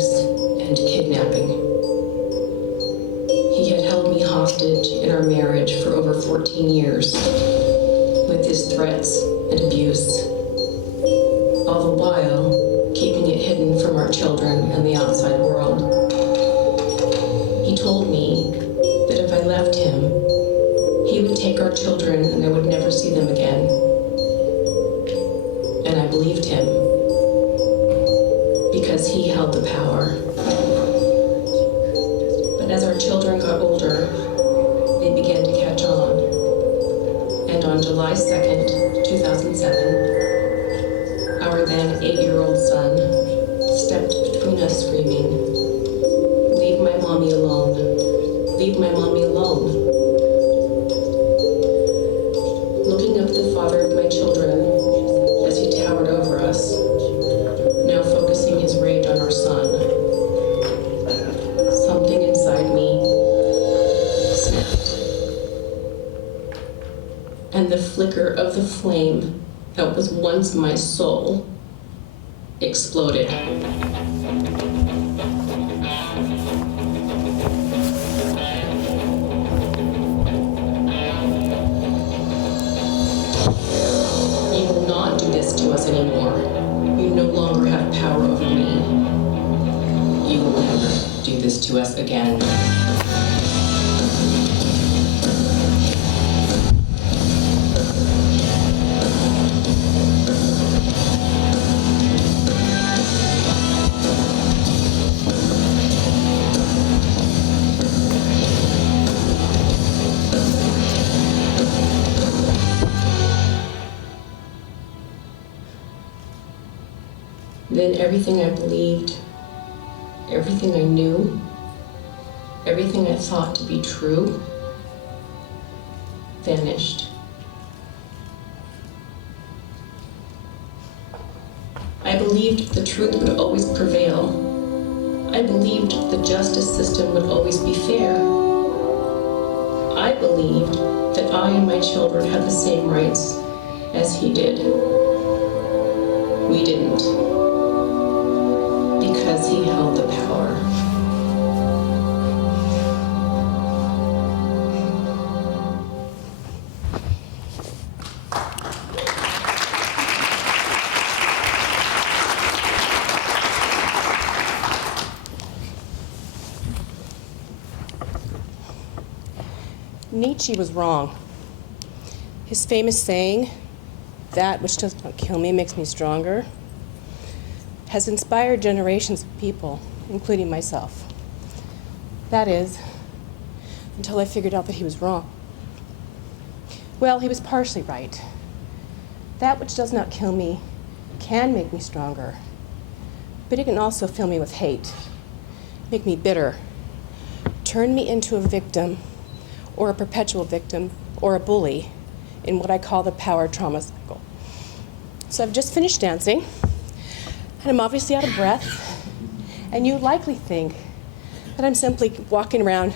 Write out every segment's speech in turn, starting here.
abuse, and kidnapping. He had held me hostage in our marriage for over 14 years with his threats and abuse, all the while keeping it hidden from our children and the outside world. He told me that if I left him, he would take our children and I would never see them again. And I believed him because he held the power. But as our children got older, they began to catch on. And on July 2nd, 2007, our then 8-year-old son stepped between us screaming, "Leave my mommy alone. Leave my mommy alone." Looking up at the father of my children as he towered over us, now focusing his rage on our son, something inside me snapped. And the flicker of the flame that was once my soul exploded. You will not do this to us anymore. You no longer have power over me. You will never do this to us again. Then everything I believed, everything I knew, everything I thought to be true, vanished. I believed the truth would always prevail. I believed the justice system would always be fair. I believed that I and my children had the same rights as he did. We didn't. Because he held the power. Nietzsche was wrong. His famous saying, "That which does not kill me makes me stronger," has inspired generations of people, including myself. That is, until I figured out that he was wrong. Well, he was partially right. That which does not kill me can make me stronger, but it can also fill me with hate, make me bitter, turn me into a victim, or a perpetual victim, or a bully, in what I call the power trauma cycle. So I've just finished dancing, and I'm obviously out of breath, and you likely think that I'm simply walking around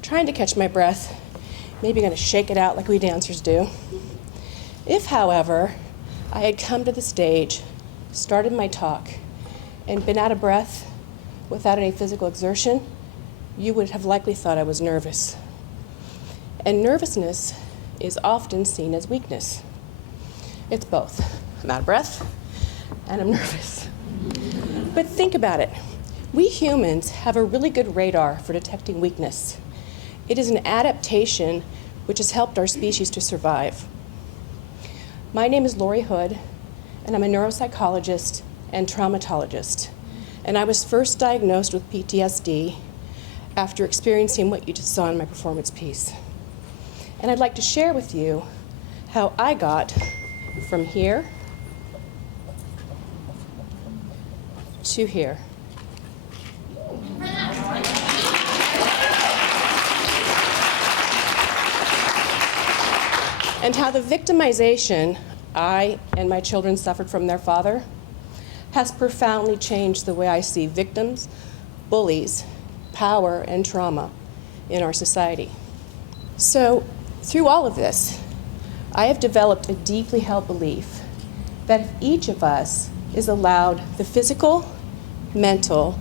trying to catch my breath, maybe going to shake it out like we dancers do. If, however, I had come to the stage, started my talk, and been out of breath without any physical exertion, you would have likely thought I was nervous. And nervousness is often seen as weakness. It's both. I'm out of breath, and I'm nervous. But think about it. We humans have a really good radar for detecting weakness. It is an adaptation which has helped our species to survive. My name is Lorie Hood, and I'm a neuropsychologist and traumatologist. And I was first diagnosed with PTSD after experiencing what you just saw in my performance piece. And I'd like to share with you how I got from here to here. And how the victimization I and my children suffered from their father has profoundly changed the way I see victims, bullies, power, and trauma in our society. So, through all of this, I have developed a deeply held belief that if each of us is allowed the physical, mental,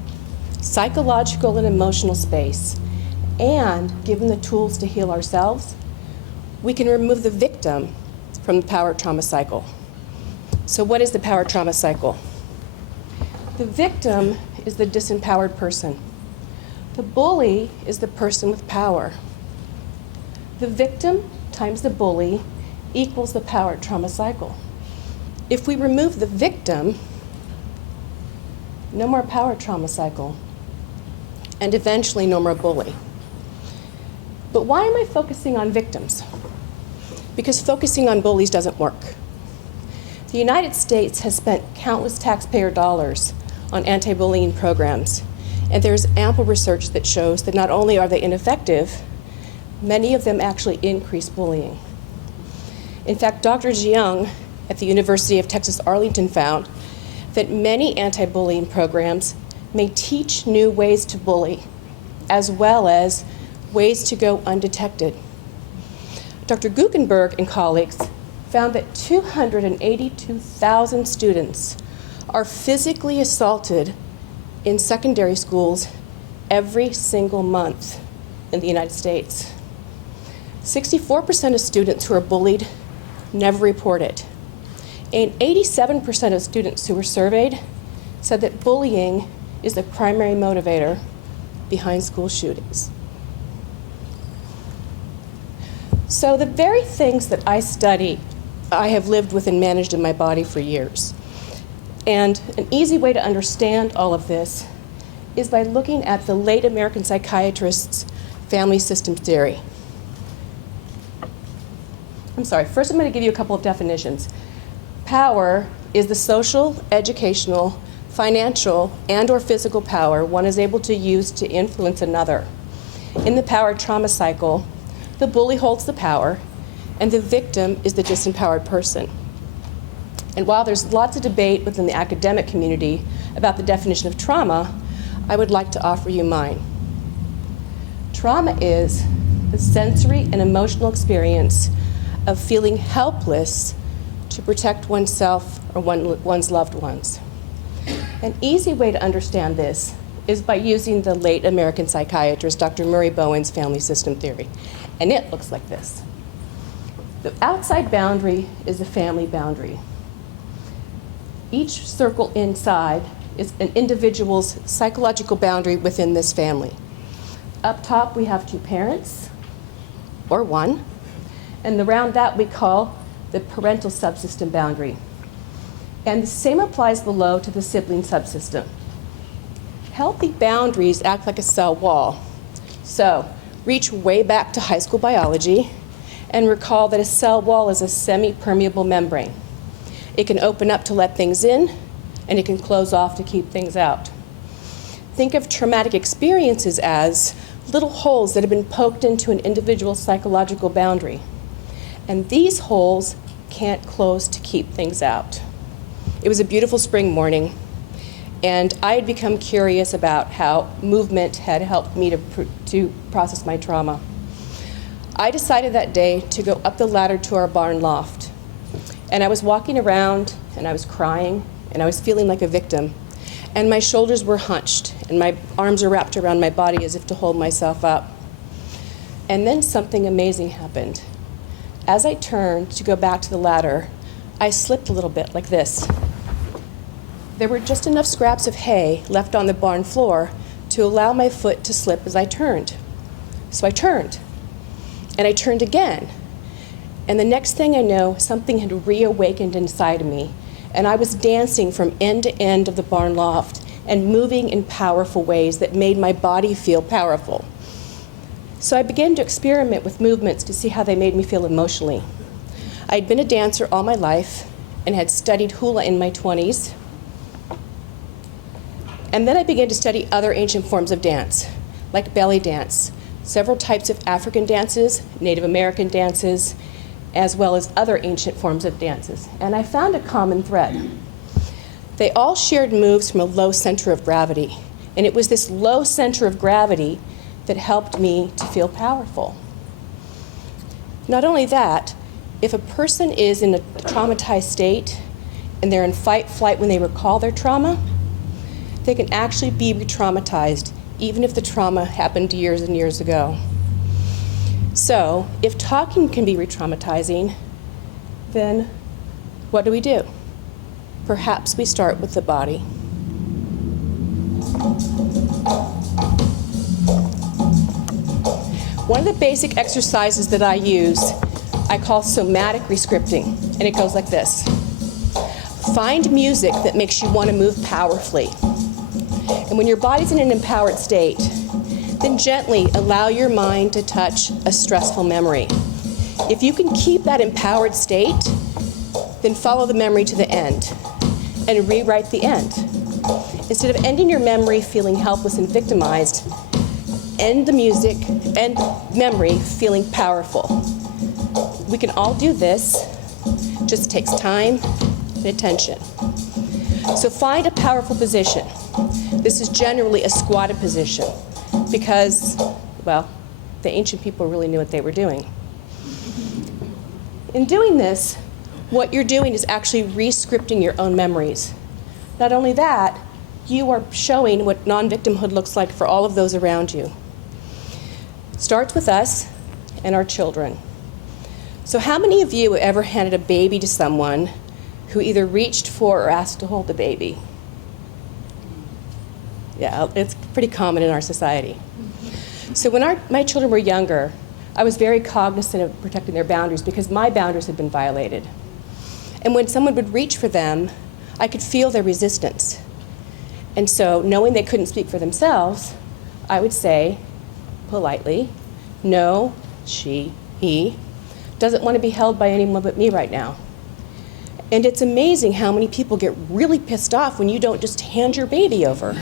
psychological and emotional space, and given the tools to heal ourselves, we can remove the victim from the power trauma cycle. So what is the power trauma cycle? The victim is the disempowered person. The bully is the person with power. The victim times the bully equals the power trauma cycle. If we remove the victim, no more power trauma cycle, and eventually no more bully. But why am I focusing on victims? Because focusing on bullies doesn't work. The United States has spent countless taxpayer dollars on anti-bullying programs, and there's ample research that shows that not only are they ineffective, many of them actually increase bullying. In fact, Dr. Jiang at the University of Texas Arlington found that many anti-bullying programs may teach new ways to bully, as well as ways to go undetected. Dr. Guggenberg and colleagues found that 282,000 students are physically assaulted in secondary schools every single month in the United States. 64% of students who are bullied never report it. And 87% of students who were surveyed said that bullying is the primary motivator behind school shootings. So the very things that I study, I have lived with and managed in my body for years. And an easy way to understand all of this is by looking at the late American psychiatrist's family system theory. First I'm going to give you a couple of definitions. Power is the social, educational, financial, and/or physical power one is able to use to influence another. In the power trauma cycle, the bully holds the power, and the victim is the disempowered person. And while there's lots of debate within the academic community about the definition of trauma, I would like to offer you mine. Trauma is the sensory and emotional experience of feeling helpless to protect oneself or one's loved ones. An easy way to understand this is by using the late American psychiatrist Dr. Murray Bowen's family system theory. And it looks like this. The outside boundary is the family boundary. Each circle inside is an individual's psychological boundary within this family. Up top, we have two parents, or one, and around that we call the parental subsystem boundary. And the same applies below to the sibling subsystem. Healthy boundaries act like a cell wall. So reach way back to high school biology and recall that a cell wall is a semi-permeable membrane. It can open up to let things in, and it can close off to keep things out. Think of traumatic experiences as little holes that have been poked into an individual's psychological boundary. And these holes can't close to keep things out. It was a beautiful spring morning, and I had become curious about how movement had helped me to process my trauma. I decided that day to go up the ladder to our barn loft. And I was walking around, and I was crying, and I was feeling like a victim. And my shoulders were hunched, and my arms were wrapped around my body as if to hold myself up. And then something amazing happened. As I turned to go back to the ladder, I slipped a little bit like this. There were just enough scraps of hay left on the barn floor to allow my foot to slip as I turned. So I turned, and I turned again. And the next thing I know, something had reawakened inside of me, and I was dancing from end to end of the barn loft and moving in powerful ways that made my body feel powerful. So I began to experiment with movements to see how they made me feel emotionally. I'd been a dancer all my life and had studied hula in my 20s. And then I began to study other ancient forms of dance, like belly dance, several types of African dances, Native American dances, as well as other ancient forms of dances. And I found a common thread. They all shared moves from a low center of gravity. And it was this low center of gravity that helped me to feel powerful. Not only that, if a person is in a traumatized state and they're in fight, flight when they recall their trauma, they can actually be re-traumatized, even if the trauma happened years and years ago. So, if talking can be re-traumatizing, then what do? Perhaps we start with the body. One of the basic exercises that I use, I call somatic rescripting, and it goes like this. Find music that makes you want to move powerfully. And when your body's in an empowered state, then gently allow your mind to touch a stressful memory. If you can keep that empowered state, then follow the memory to the end and rewrite the end. Instead of ending your memory feeling helpless and victimized, end the music and memory feeling powerful. We can all do this, just takes time and attention. So find a powerful position. This is generally a squatted position because, well, the ancient people really knew what they were doing. In doing this, what you're doing is actually re-scripting your own memories. Not only that, you are showing what non-victimhood looks like for all of those around you. Starts with us and our children. So how many of you ever handed a baby to someone who either reached for or asked to hold the baby? Yeah, it's pretty common in our society. So when my children were younger, I was very cognizant of protecting their boundaries because my boundaries had been violated. And when someone would reach for them, I could feel their resistance. And so, knowing they couldn't speak for themselves, I would say, politely, no, he doesn't want to be held by anyone but me right now. And it's amazing how many people get really pissed off when you don't just hand your baby over.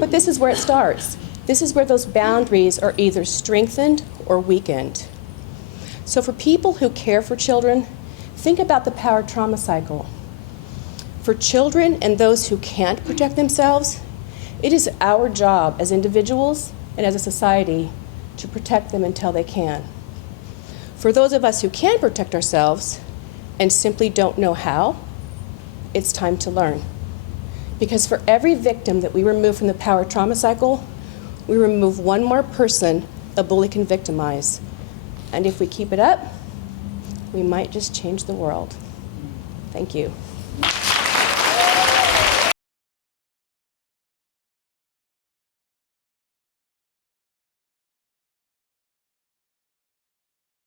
But this is where it starts. This is where those boundaries are either strengthened or weakened. So for people who care for children, think about the power trauma cycle. For children and those who can't protect themselves, it is our job as individuals and as a society to protect them until they can. For those of us who can protect ourselves and simply don't know how, it's time to learn. Because for every victim that we remove from the power trauma cycle, we remove one more person a bully can victimize. And if we keep it up, we might just change the world. Thank you.